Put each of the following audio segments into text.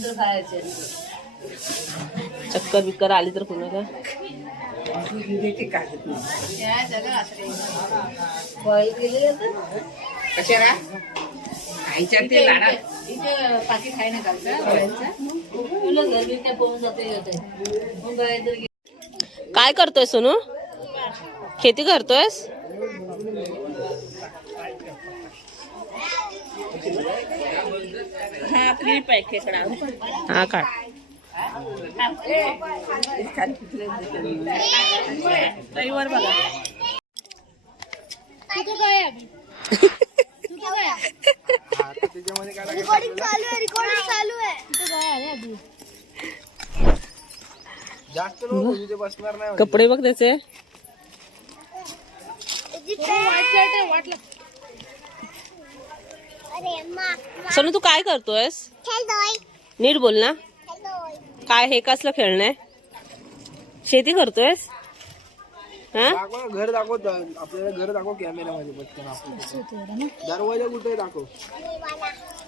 नंतर खायचे. चक्कर बिक्कर आली तर कुणाला? बॉईल केले कशाला? आईच्या ते लाडा इथे पाकिट आहे ना कालचा तुला घरी त्या पोहून जाते येते मग बाहेर जर काय करतोय सोनू? खेती करतोयस? हा क्लिप आहे खेकडा. हा काढ रविवार बघा. रिकॉर्डिंग चालू आहे रिकॉर्डिंग चालू आहे जास्त लोक तिथे बसणार नाही कपडे बघ त्याचे अरे मा सोनू तू काय करतोयस? खेळतोय. नीट बोल ना. खेळतोय. काय हे कसलं खेळणं आहे? शेती करतोयस? हा? घर दाखव आपल्याला घर दाखव कॅमेऱ्यामध्ये पटकन आपण. दरवाजा कुठे दाखव.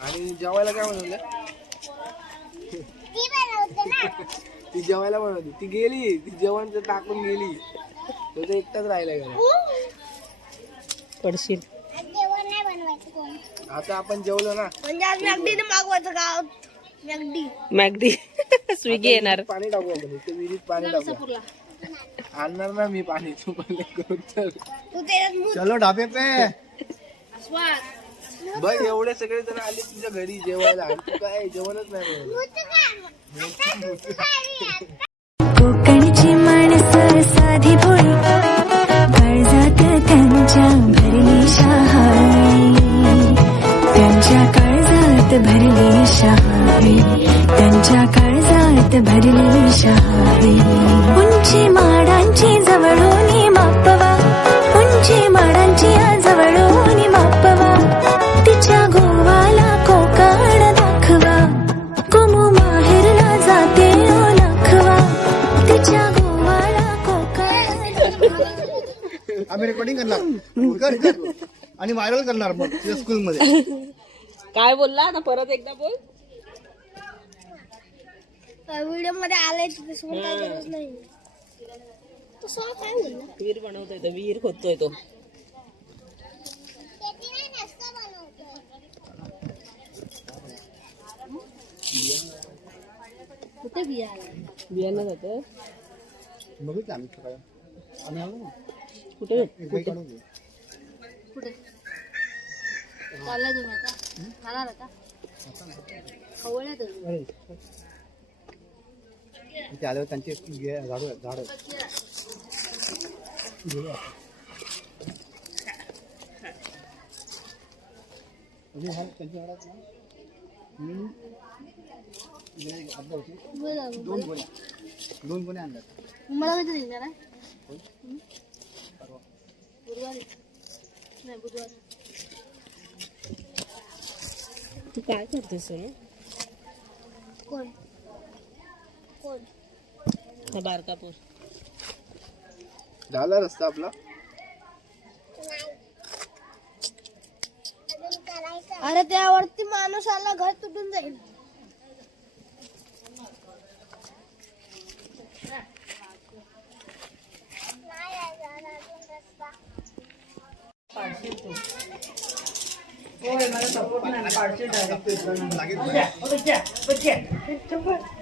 आणि जेवायला काय बनवलं? ती बनवते ना. ती जेवायला बनवली. ती गेली. ती जेवण तर टाकून गेली. तो तर एकटाच राहिला घरा पडशील आज जेवण नाही बनवायचं कोण आता आपण जेवलो ना. म्हणजे आज मॅगडीने मागवायचं गाव. मॅगडी. मॅगडी. स्विगी येणार. पाणी टाकू आपण इथे विहिरीत पाणी टाकू आणणार ना मी पाणी तू पण करून चल ढाबे पे. बघ एवढे सगळे जण आले तुझ्या घरी जेवायला. आणि तू काय जेवणच नाही कोकणची माणसं साधी भोळी भरली उंची माडांची जवळून मापवा. उंची माडांची जवळून मापवा. तिच्या गोवाला कोकण दाखवा. कुमू माहेरला जाते ओळखवा तिच्या गोवाला कोकण आम्ही रेकॉर्डिंग करणार. कर कर. आणि व्हायरल करणार मग स्कूल मध्ये. काय बोलला? आता परत एकदा बोल. व्हिडिओमध्ये आलाय तिथे समोर काय गरज नाही. तसं काय बोलला विहीर बनवतोय तो विहीर खोदतोय तो. कुठे बिया बियाणं जातं. बघितलं आम्ही सकाळी आम्ही आलो ना. कुठे? घेऊ. कुठे? चालला तुम्ही आता? खाणार आता? खवळ्यात अरे. इथे आल्यावर त्यांचे गे- झाडं आहेत, झाडं आहेत. घेऊया आपण. अजून आहे त्यांची झाडं आहेत ना? हम्म. इकडे एक अर्धा होती. दोन गोण्या दोन गोण्या आणल्यात मला कधी निघणार आहे गुरुवारी नाही बुधवारी तू काय करतोय सोनू कोण कोण? बारकापूर झाला रस्ता आपला? अरे त्यावरती माणूस आला घर तुटून जाईल. अंगावर उडते माती हे शेकत देणार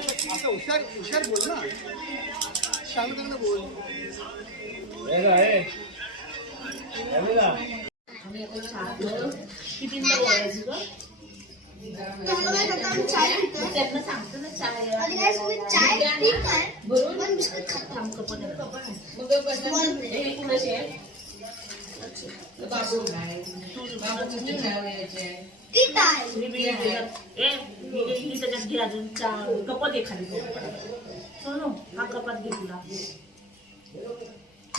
असं हुशार हुशार बोल ना. चांगलं चांगलं बोल. चाय चाय ठीक आहे पण बिस्किट खात ठीक आहे त्याच्यात घे अजून कपत आहे खाली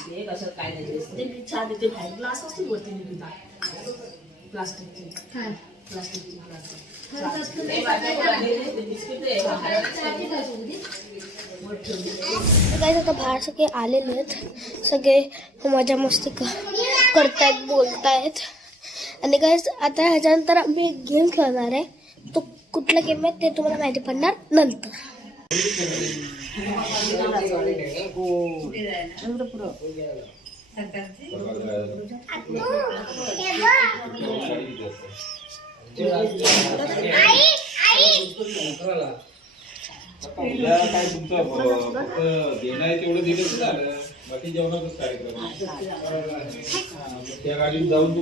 हे कसं काय नाही दिसत. हे माझ्याकडे आलेले ते बिस्किट आहे. काही आता बाहेर सगळे आलेले आहेत सगळे मजा मस्ती करतायत बोलतायत आणि काय आता ह्याच्यानंतर आम्ही एक गेम खेळणार आहे. तो कुठला गेम आहे ते तुम्हाला माहिती पडणार नंतर. काय तुमचं देणं आहे तेवढं दिलं झालं बाकी जेवणाचाच कार्यक्रम त्या गाडीत जाऊन तू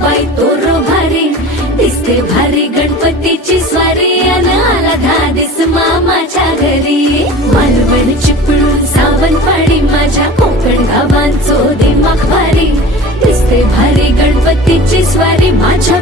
बाई तो रो भारी दिसते भारी गणपतीची स्वारी अन आला धादिस मामाच्या घरी. मालवण चिपळूण सावंतवाडी माझ्या कोकण गावांचो दिमाग भारी दिसते भारी गणपतीची स्वारी माझ्या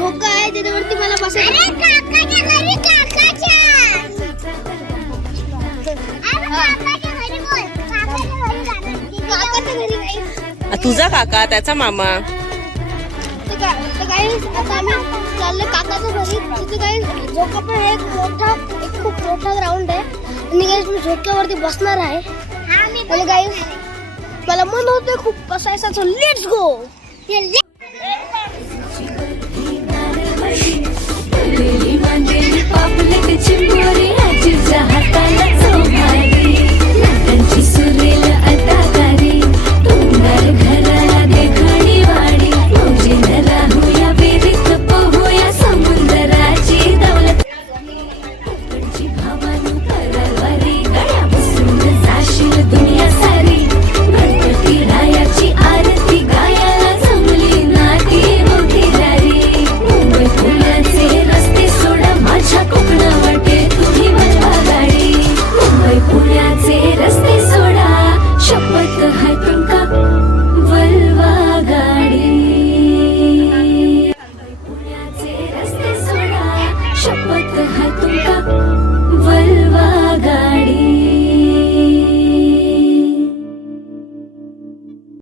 झोका आहे त्याच्यावरती मला बसायचं. तुझा काका त्याचा मामा. चालले घरी. तिथे काही झोका पण एक मोठा एक खूप मोठा ग्राउंड आहे. आणि काही मी झोक्यावरती बसणार आहे. आणि काही मला मन होतंय खूप बसायचा लेट्स गो